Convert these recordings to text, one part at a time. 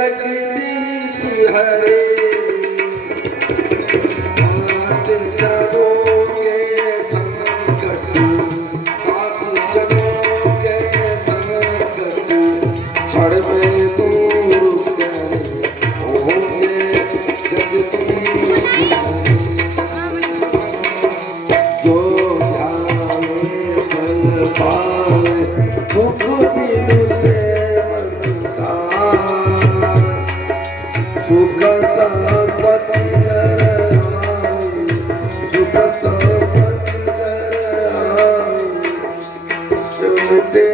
जगदीश हरे जनों के संकट दास जनों के संकट क्षण में दूर करे होंगे जगदीश जो ध्यान फल पावे सुख बिनु से बनता सुख संपत्ति सुख संपत्ति चलते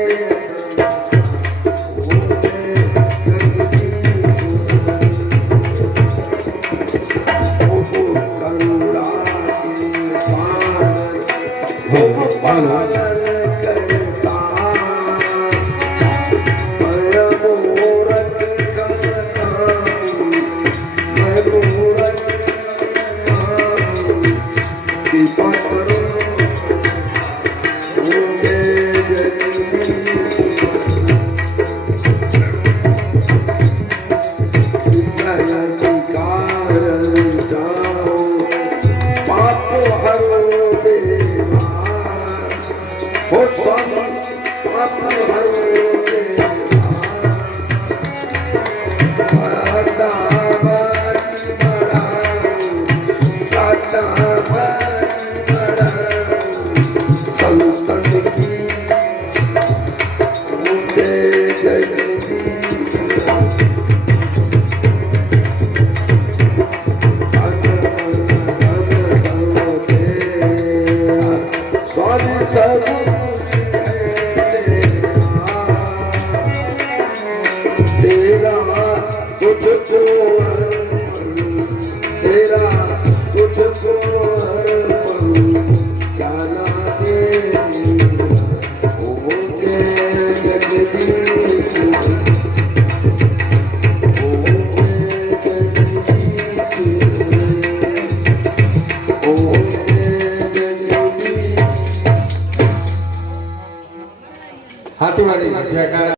हाथीवादी जयकारा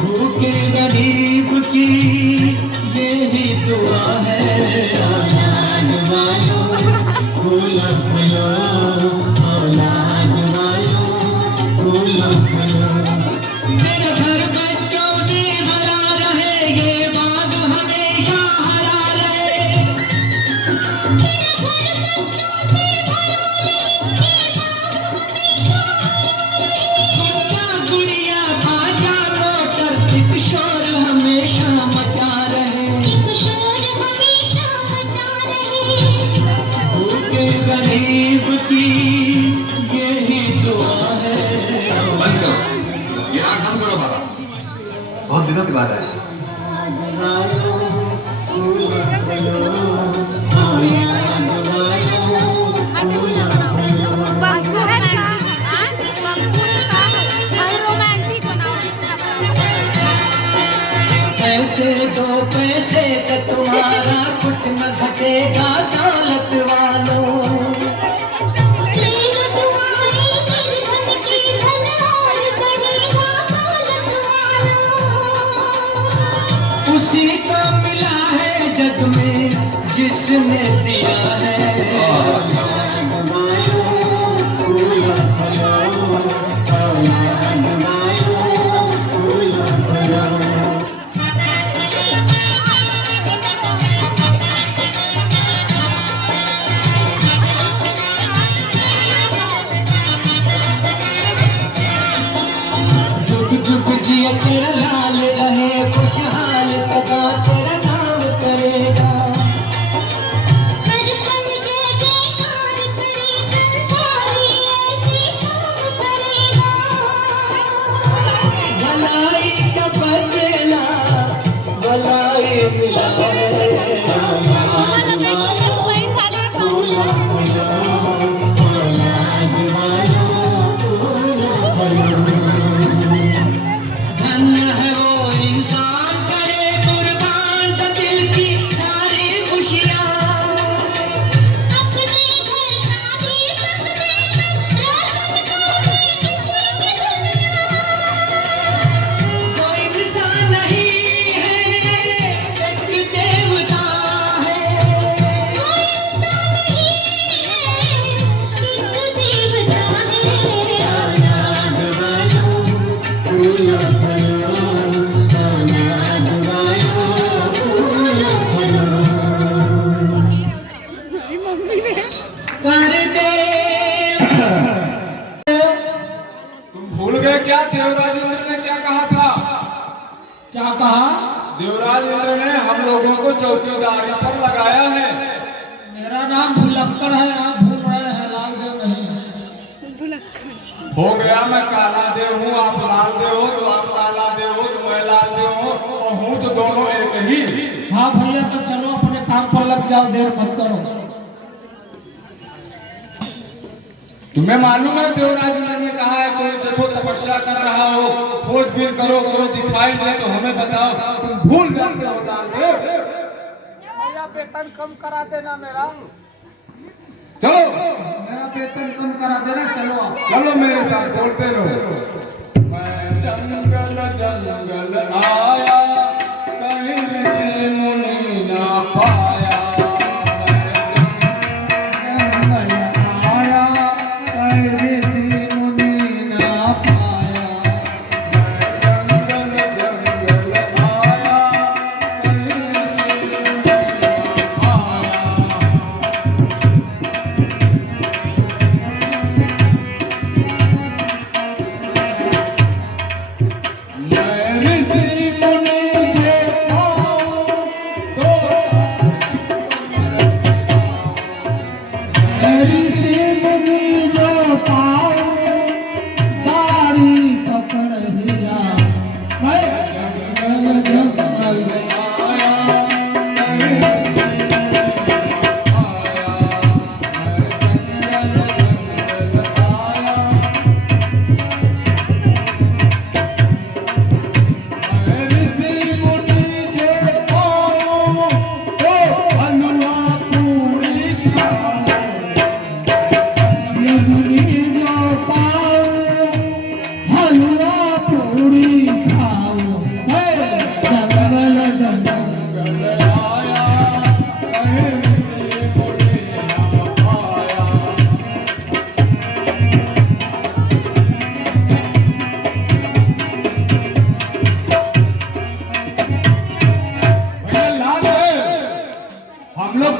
भूखे गरीब की यही दुआ है औलाद वालों फूलो फूलो औलाद वालों फूलो फूलो मेरा घर बच्चों से भरा रहे ये बाग हमेशा हरा रहे मेरा घर बच्चों से भरा गुड़िया बाजा मोटर एक शोर हमेशा मचा रहे भूखे गरीब की यही दुआ है। बंद करो ये आग बंद करो बाबा बहुत दिनों की बात है पैसे दो पैसे से तुम्हारा कुछ न घटेगा दौलत वालों उसी को मिला है जग में जिसने दिया है जिया तेरा लाल रहे खुशहाल सदा तेरा नाम करेगा भलाई का बदला भलाई मिला है तुम भूल गए क्या देवराज इंद्र ने क्या कहा था? क्या कहा? देवराज इंद्र ने हम लोगों को चौकीदारी पर लगाया है। मेरा नाम भुलक्कड़ है, आप भूल रहे हैं, लाल देव नहीं। हो गया, मैं काला देव हूँ, आप लाल देव हो, तो आप काला देव हो तो मैं लाल देव हूँ, और हूँ तो दोनों एक ही। हाँ भैया, तो चलो अपने काम पर लग जाओ, देर मत करो। तुम्हें मालूम है देवराज इंद्र ने कहा है कोई देखो तपस्या कर रहा हो, खोजबीन करो, कोई दिखाई दे तो हमें बताओ। तुम भूल जाते हो लाल देव। भैया वेतन कम करा देना मेरा। चलो मेरा वेतन कम करा देना, चलो आप। चलो मेरे साथ बोलते रहो। मैं जंगल जंगल आया, कहीं ऋषि मुनि ना पाया।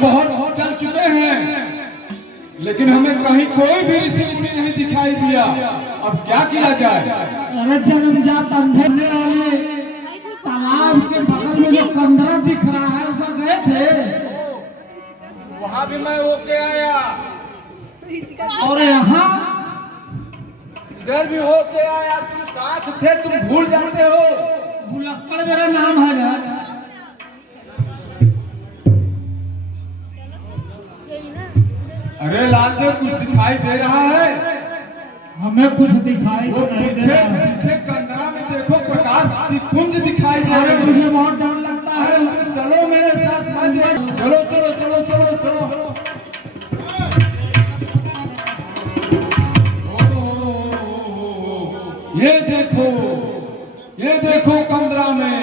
बहुत चल चुके हैं, लेकिन हमें कहीं कोई भी ऋषि मुनि नहीं दिखाई दिया। अब क्या किया जाए? अरे जन्मजात अंधे वाले तालाब के बगल में जो कंदरा दिख रहा है, उधर गए थे। वहां भी मैं होके आया, और यहाँ इधर भी होके आया। तुम साथ थे, तुम भूल जाते हो। भुलक्कड़ मेरा नाम है ना। अरे लाल देव, कुछ दिखाई दे रहा है? हमें कुछ दिखाई वो नहीं दे पीछे रहा है। पीछे कंदरा में देखो, प्रकाश की पुंज दिखाई दे अरे रही है। मुझे बहुत डर लगता है। अरे चलो मेरे साथ, चलो चलो चलो चलो चलो। ये देखो कंदरा में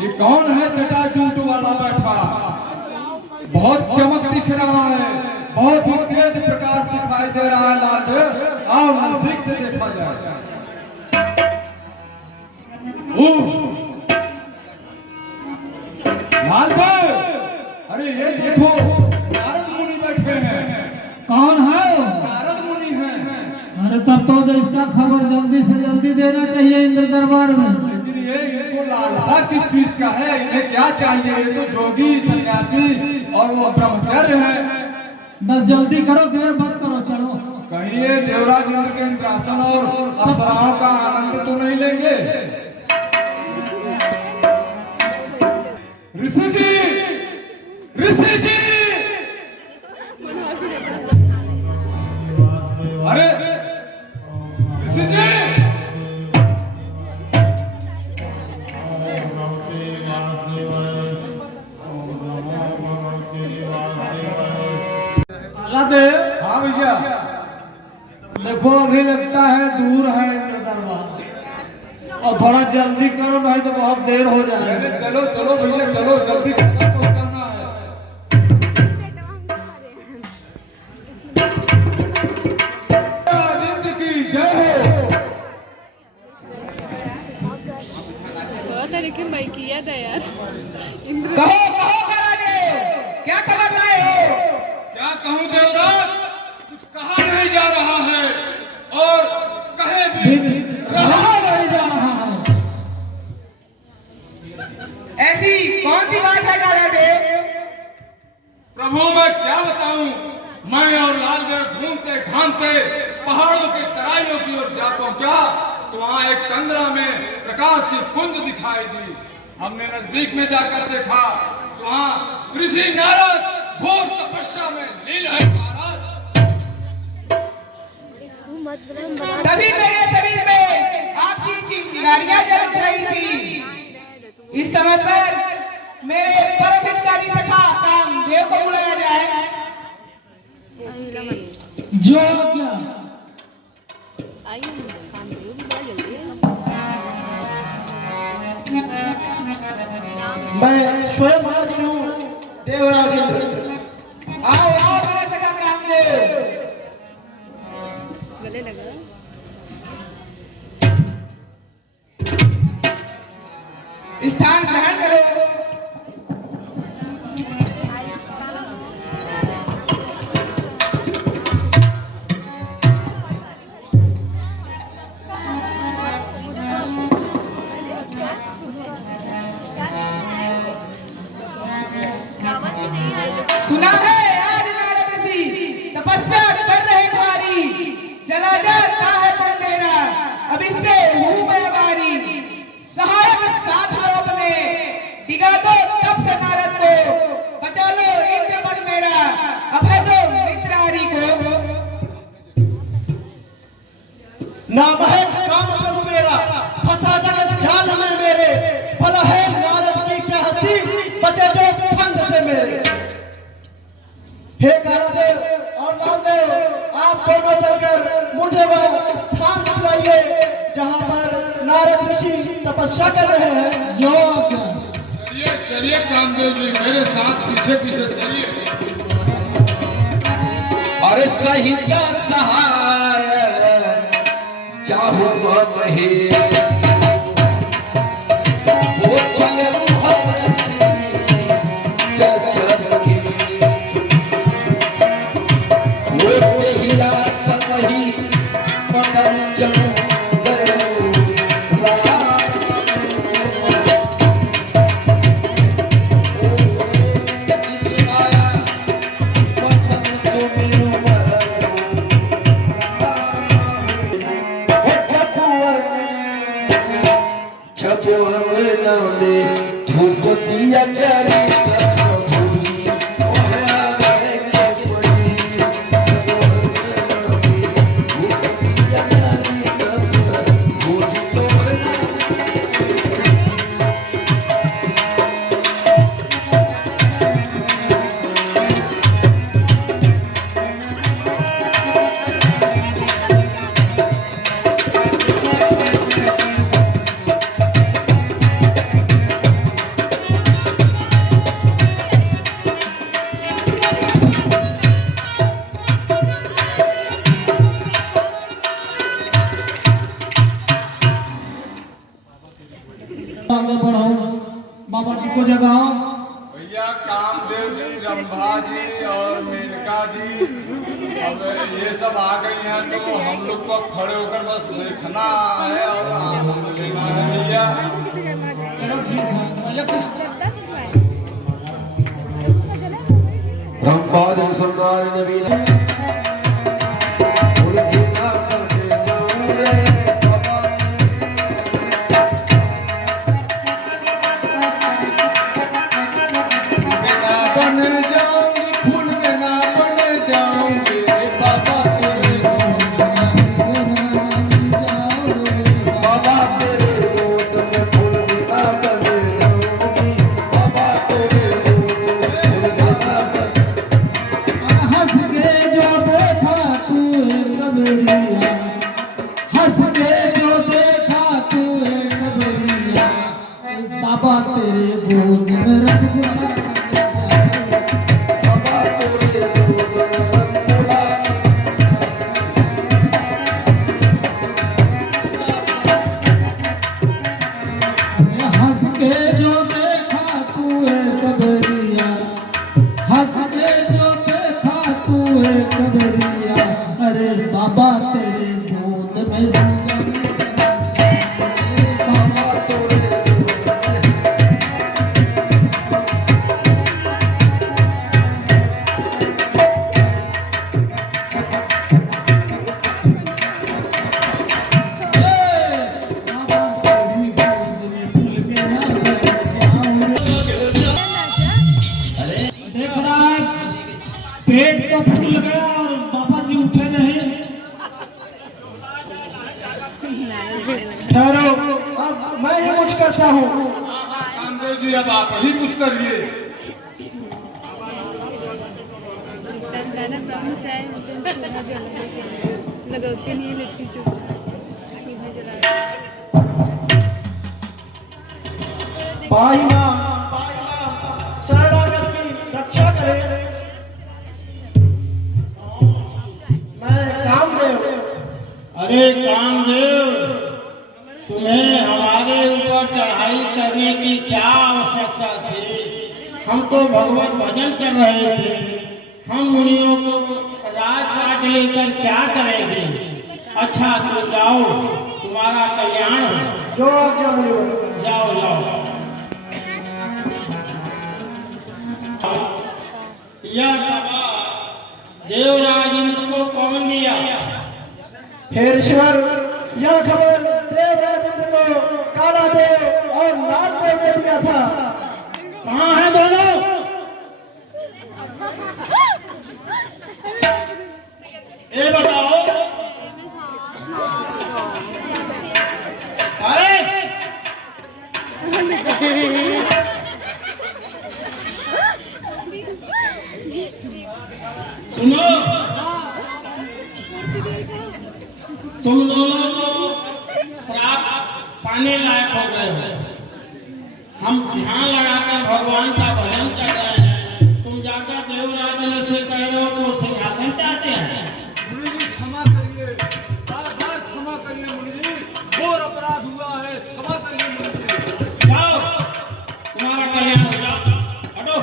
ये कौन है? जटाजूट वाला बैठा, बहुत चमक दिख रहा है, बहुत ही तेज प्रकाश दिखाई दे रहा है। लाल देव, आओ नजदीक से देखा जाए। लाल देव, अरे ये देखो नारद मुनि बैठे हैं। कौन है? नारद मुनि हैं। अरे तब तो इसका खबर जल्दी से जल्दी देना चाहिए इंद्र दरबार में। लेकिन ये इनको लालसा किस चीज का है? इन्हें क्या चाहिए? ये तो जोगी सन्यासी और वो ब्रह्मचर्य है। बस जल्दी करो, देर मत करो, चलो। कहीं ये देवराज इंद्र के इंद्रासन और अप्सराओं का आनंद तो नहीं लेंगे? ऋषि जी, ऋषि जी, अरे ऋषि जी, हाँ भैया, देखो अभी लगता है दूर है इंद्र दरबार, और थोड़ा जल्दी करो नहीं तो बहुत देर हो जाएगा। चलो चलो भैया, चलो जल्दी पहुंचाना है। राजेंद्र की जय हो। बहुत लेकिन भाई किया था यार इंद्र। कहो कहो महाराज, क्या खबर लाए हो? क्या कहूँ देवराज, कुछ कहा नहीं जा रहा है। गहराइयों की ओर जा पहुंचा तो वहां एक कंदरा में प्रकाश की पुंज दिखाई दी। हमने नजदीक में जाकर देखा तो वहां ऋषि नारद घोर तपस्या में लीन है। महाराज तभी मेरे शरीर में आग सी चिंगारियां जल उठ रही थी। इस समय पर मेरे परम हितकारी सखा कामदेव को बुलाया जाए। जो क्या आइए कामदेव भी बड़ा जल्दी है। मैं स्वयं हाजिर हूँ देवराजेंद्र। आओ आओ मेरे सखा कामदेव। गले लगा स्थान ग्रहण करो। सुना है आज नारद ऋषि तपस्या कर रहे द्वारी। चला जाता है पर मेरा अब इससे हूँ मैं बारी। सहायक साथ लो अपने डिगा दो तब से नारद को। बचा लो इंद्र पद मेरा अभय दो मित्रारी को। नाम है काम प्रभु मेरा फंसा जगत जाल में मेरे। भला है नारद की क्या हस्ती बचे जो फंद से मेरे। हे कारादेव और लालदेव आप दोनों चलकर मुझे वह स्थान दिलाइए जहाँ पर नारद ऋषि तपस्या कर रहे हैं। चलिए चलिए कामदेव जी मेरे साथ पीछे पीछे चलिए। अरे सहिता सहाय चाहो महे वो चले हंसी चल चल के वो तेहिया सबही मदन चलो धूप दिया चरित्र आगे बढ़ो बाबा जी को जगाओ। भैया कामदेव जी रंभा जी और मेनका जी अब ये सब आ गई हैं तो हम लोग को खड़े होकर बस देखना है और आनंद लेना है भैया। चलो ठीक है पहले कुछ रंभाद सरदार नवीन बन जाऊंगी फूल के ना बन जाऊंगी बाबा तेरे बाबा तेरे गोद में फूल बिना बन जाऊंगी बाबा तेरे गोद में फूल बिना बन हंस के जो देखा तू कबरिया। हंस के जो देखा तू कबरिया। बाबा तेरे गोद में रसगुल्ला। हंस के जो देखा तू कबरिया। हंस के जो देखा तू कबरिया। अरे बाबा तेरे गोद में बाबा तेरे ठहरो, अब मैं ही कुछ करता हूँ। कामदेव जी अब आप ही कुछ करिए। दादा ब्राह्मण चाय चूल्हा जलाने के लिए लगौते नहीं लिट्टी चूल्हा जला। पाही मां शरणागत की रक्षा करे। मैं कामदेव। अरे कामदेव, तुम्हें हमारे ऊपर चढ़ाई करने की क्या आवश्यकता थी? हम तो भगवत भजन कर रहे थे। हम मुनियों को राजपाट लेकर क्या करेंगे? अच्छा तो जाओ, तुम्हारा कल्याण हो। जो आज्ञा मुनिवर। जाओ जाओ। यह खबर देवराज इंद्र को कौन दिया? हे ऋषिवर, यह खबर देवराज इंद्र को काला देव और लाल देव ने दिया था। कहाँ है दोनों? ये बताओ। अरे सुनो, तुम दोनों तो श्राप पाने लायक हो गए हो। हम ध्यान लगाकर भगवान का भजन कर रहे हैं, तुम जाकर देवराज इंद्र से कह रहे हो तो सिंहासन चाहते हैं। मुनि जी क्षमा करिए, बार-बार क्षमा करिए मुनि जी, घोर अपराध हुआ है, क्षमा करिए मुनि जी। जाओ, तुम्हारा कल्याण हो। जाओ, हटो।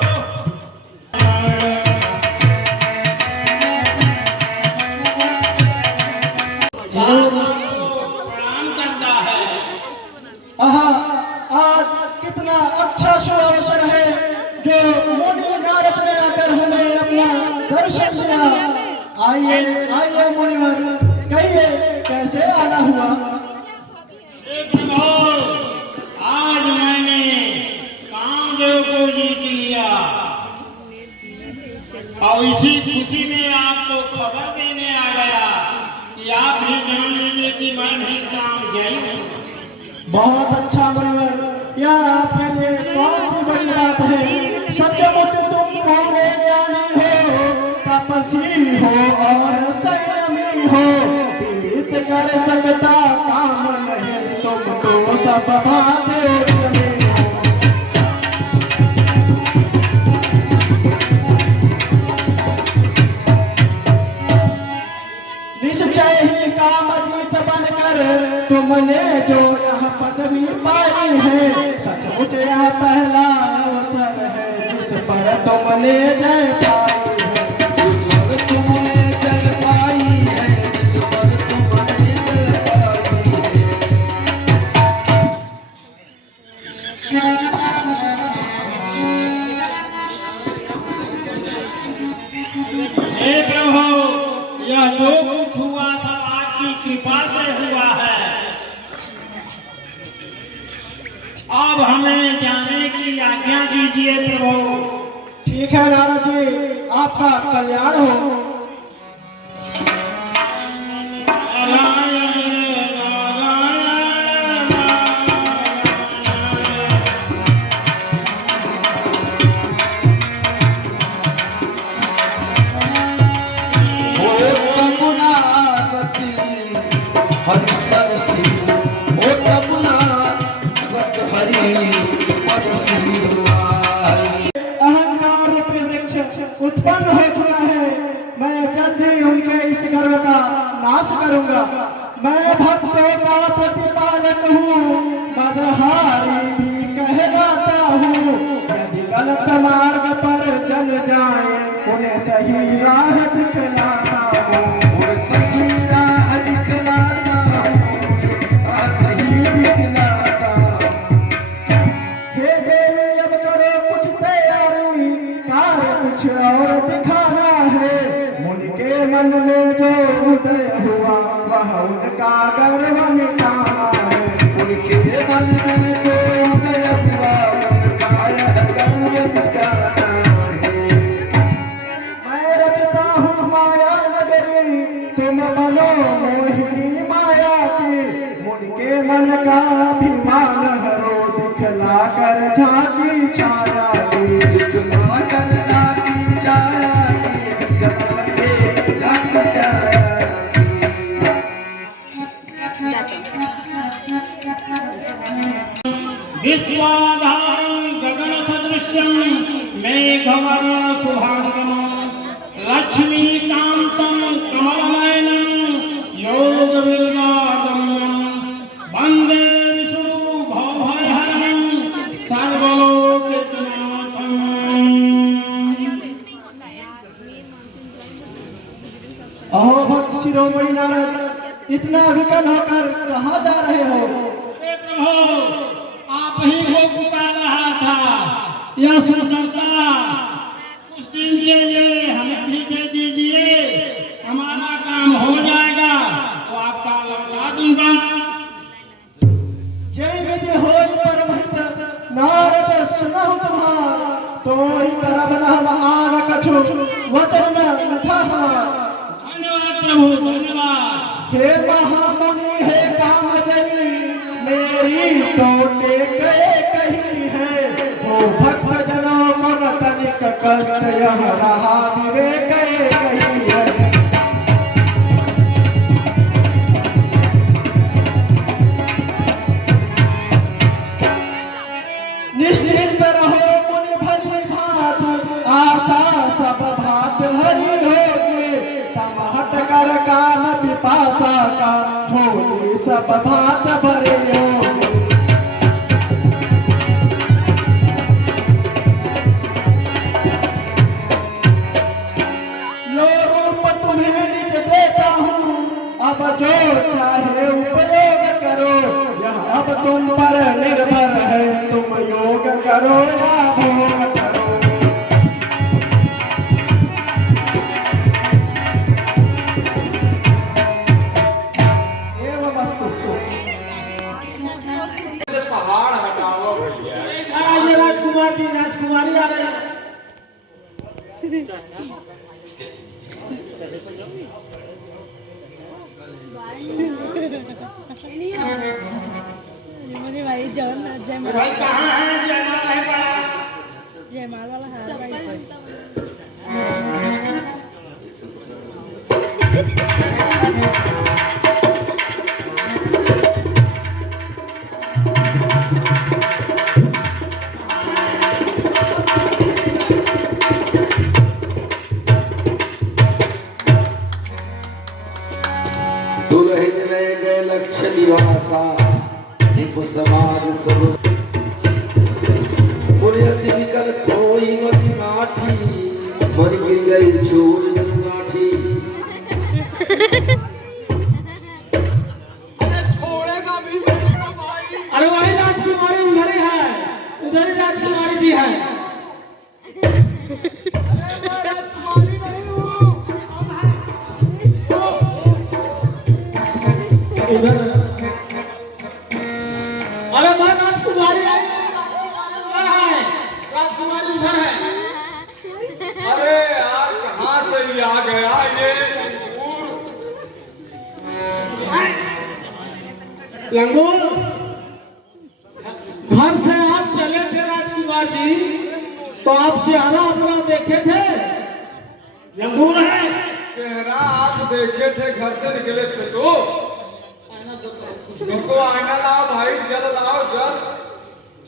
प्रणाम करता है। आहा, आज कितना अच्छा शुभ अवसर है जो मुनि नारद ने आकर हमें अपना दर्शन दिया। आइए आइए मुनिवर, कहिए कैसे आना हुआ? प्रभु, आज मैंने कामदेव को जीत लिया और इसी खुशी में आपको खबर देने आ गया कि आप भी जान लीजिए कि मैं भी कामजयी हूँ। बहुत अच्छा मुनिवर, यह आपके लिए कौन सी बड़ी बात है? सचमुच तुम पूरे ज्ञानी हो, तपस्वी हो और संयमी हो। पीड़ित कर सकता काम नहीं, तुम तो सब भांति में हो। निश्चय ही काम जीत बनकर तुमने जो यह पदवी पाई है। सचमुच यह पहला अवसर है जिस पर तुमने जय पाई है। तुमने जल पाई है, जिस पर तुमने जल पाई हे प्रभु, यह जो कुछ हुआ सब आपकी कृपा से हुआ है। अब हमें जाने की आज्ञा दीजिए प्रभु। ठीक है नारद जी, आपका कल्याण हो। नारायण नारायण ओ तमुनागति हरि सरसी, ओ तमुनागत हरि परसी आई। अहंकार रूपी वृक्ष उत्पन्न हो चुका है। मैं जल्द ही उनके इस गर्व का नाश करूंगा। मैं भक्तों का प्रतिपालक हूँ, मदहारी भी कहलाता हूँ। यदि गलत मार्ग पर चल जाए, उन्हें सही राह दिखलाता हूँ। और सही राह दिखलाता हूँ, सही दिखलाता हूँ। हे देवी, अब करो कुछ तैयारी, कार्य कुछ और दिखाना है। मुनि के मन में जो उदय हुआ, वह उनका गर्व मिटाना है। उनके मन में जो उदय हुआ, उनका यह गर्व मिटाना है। मैं रचता हूँ माया नगरी, तुम बनो मोहिनी माया की। मुनि के मन का अभिमान हरो दिखला कर झांकी छाया की। दिखला कर झांकी छाया की, दिखला के झांकी छाया की। विश्वाधारं गगन सदृश्यं मेघवर्ण शुभांगं लक्ष्मीकान्तं कमलनयनं योगविरजागम्यं वन्दे विष्णु भवभयहरणं सर्वलोकनाथं। अहो भक्त शिरोमणि नारद, इतना विकल होकर कहाँ जा रहे हो? हे प्रभु, आप ही को पुकार रहा था। यह सुंदरता कुछ दिन के लिए हमें भी दे दीजिए, हमारा काम हो जाएगा तो आपका लौटा दूंगा। जय विधि होय परमहित नारद सुनहु तुम्हार, तो ही करब नहब आन कछु वचन मिथा हमार। धन्यवाद प्रभु, धन्यवाद। हे महामुनि हे कामजयी, मेरी तो टेक कही है, वो भक्त जनों को न तनिक कष्ट यह रहा विवेक कही है। निश्चिंत रहो मुनि भली भात, आशा सब भात हरि होगी, तम हट कर काम पिपासा का झोली सब भात भरे होगी। लो रूप तुम्हें निज देता हूँ, अब जो चाहे उपयोग करो, यह अब तुम पर निर्भर है, तुम योग करो या भोग करो। एवमस्तु। इधर आइए राजकुमार जी, राजकुमारी आ रही है। मुझे भाई जौन जयमाल भाई कहाँ है? जयमाल नहीं पड़ा। जयमाल वाला हार भाई दुल्हन ले गए लक्ष्य निवासा, निप समाज सब मुरियति विकल कोई मति नाठी, मन गिर गई झूल गाठी। अरे वही राजकुमारी उधर ही है, उधर ही राजकुमारी जी है। इधर अरे मैं राजकुमारी आई, राजकुमारी उधर है, राजकुमारी उधर है। अरे यार कहाँ से ही आ गया ये? लंगूर, घर से आप चले थे राजकुमार जी, तो आप चेहरा अपना देखे थे? लंगूर है। चेहरा आप देखे थे, घर से निकले थे तो तुमको आईना लाओ भाई, जल लाओ, जल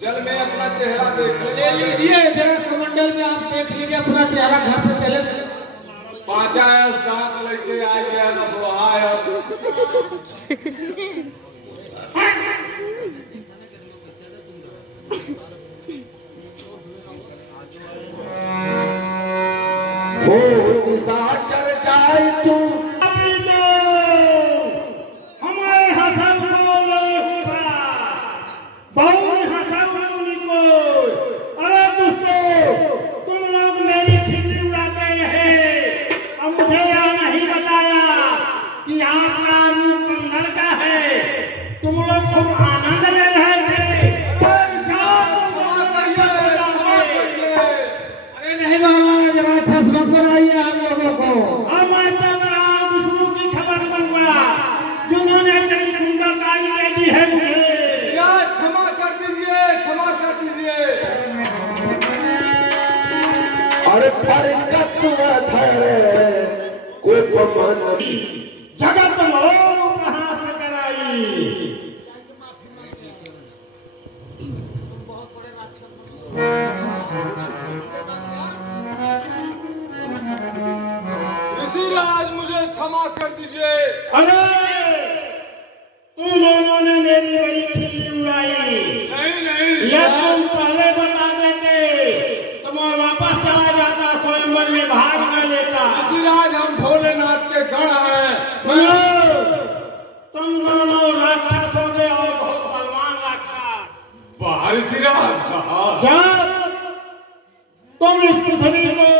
जल में अपना चेहरा देख ले लीजिए, जरा कमंडल में आप देख लीजिए अपना चेहरा, घर से चले थे। पांचा दांत लेके आ गया न सुहाय। हो निशाचर जाए तुम हमारे हसन बहुत हसन को। अरे दोस्तों, तुम लोग मेरी खिल्ली उड़ाते रहे और मुझे यह नहीं बताया कि आपका रूप कंगन का है। तुम लोग खूब आनंद ले रहे थे। अरे नहीं महाराज, राक्षस मत बनाइए हम लोगों को। मैं तो राम हरकत धरे कोपमन जगत मोर उपहास कराई। ऋषिराज मुझे क्षमा कर दीजिए। अरे तुम दोनों ने मेरी बड़ी खिल्ली उड़ाई। नहीं यह तुम पहले बता देते तो मैं वापस चला जाता, स्वयंवर में भाग न लेता। ऋषिराज हम भोलेनाथ के गण हैं। सुनो, तुम दोनों राक्षस हो गए और बहुत बलवान राक्षस। बाहर ऋषिराज बाहर। जब तुम इस पृथ्वी को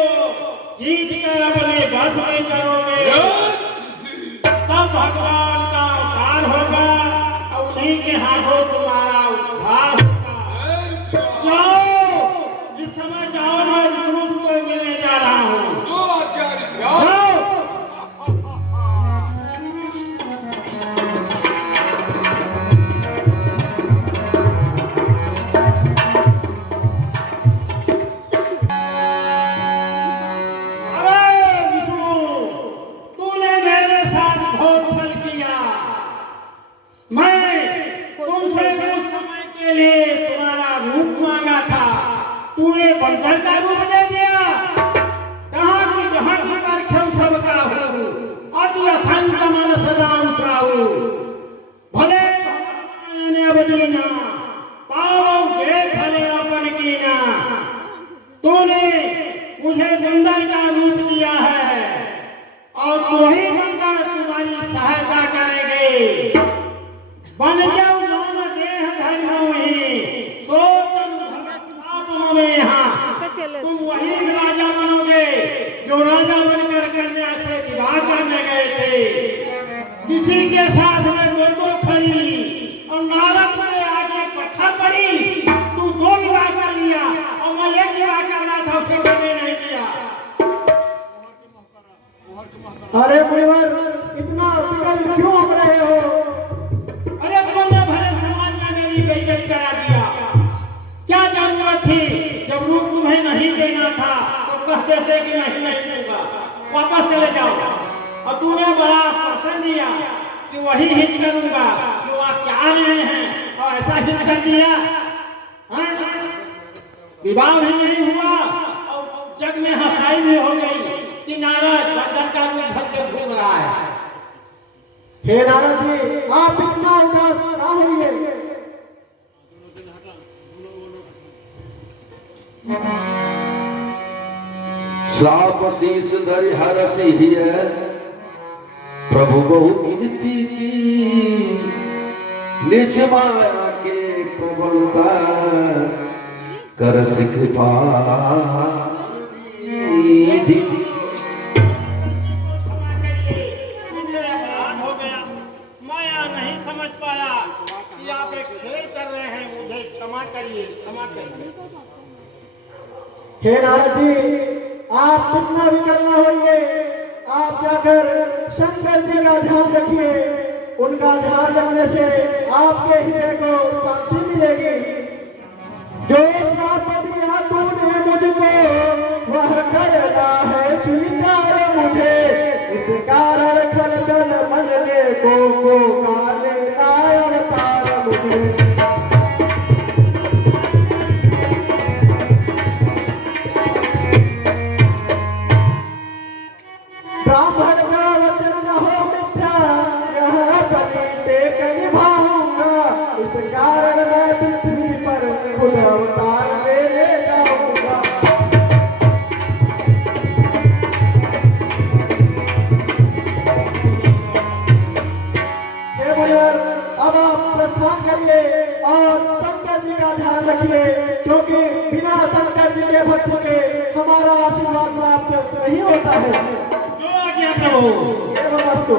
जीत कर अपने बस में करोगे तब भगवान का अवतार होगा और उन्हीं के हाथों तुम्हारा उद्धार होगा। जाओ, इस समय जाओ, मैं विष्णु को मिलने जा रहा हूँ। जो आज्ञा ऋषिराज। जाओ। तूने बंदर का रूप दे दिया। जहाँ की परखें सबका हो, अति असंख्य मन सदा उछाऊ। भले भगवान अवदीना, पाओगे भले अपन कीना। तूने मुझे बंदर का रूप दिया है और वही बंदर तुम्हारी सहायता करेंगे। बन जाओ जौन देह धर्मों ही, सो तुम में यहाँ तुम वही राजा बनोगे जो राजा बनकर कन्या से विवाह करने गए थे। किसी के साथ में दो खड़ी और नारद के आगे पत्थर पड़ी। तू 2 विवाह कर लिया और मैं 1 विवाह करना था, उसको करने नहीं दिया। अरे मुनिवर, इतना पिघल क्यों हो रहे हो? अरे तुमने भले समाज में मेरी बेइज्जती करा दिया। क्या जरूरत थी? जब रूप तुम्हें नहीं देना था तो कह देते कि नहीं दूंगा, वापस चले जाओ। और तूने बड़ा आश्वासन दिया कि वही हित करूंगा जो आप चाह रहे हैं, और ऐसा हित कर दिया। विवाह भी नहीं हुआ और जग में हंसाई भी हो गई कि नारद बंदर का रूप धर के घूम रहा है। हे नारद जी, आप इतना उदास ना होइए। श्राप शीस धरि हरसि हिय प्रभु बहु विनती की। निज माया के प्रबलता करसि कृपा। माया नहीं समझ पाया कि आप एक खेल कर रहे हैं, मुझे क्षमा करिए, क्षमा करिए। हे नारद जी, आप कितना भी करना होइए, आप जाकर शंकर जी का ध्यान रखिए। उनका ध्यान रखने से आपके हृदय को शांति मिलेगी। जो श्राप दिया तूने मुझको वह करना है स्वीकार मुझे। इस कारण खलदल मलने को काले अवतार मुझे। ब्राह्मण का वचन न हो मिथ्या, यहाँ बनी टेक निभाऊंगा। इस कारण मैं पृथ्वी पर खुद अवतार लेने जाऊंगा। हे मुनिवर, अब आप प्रस्थान करिए और शंकर जी का ध्यान रखिए, क्योंकि बिना शंकर जी के भक्त के हमारा आशीर्वाद प्राप्त नहीं होता है। जो आज्ञा प्रभु। एवं अस्तु।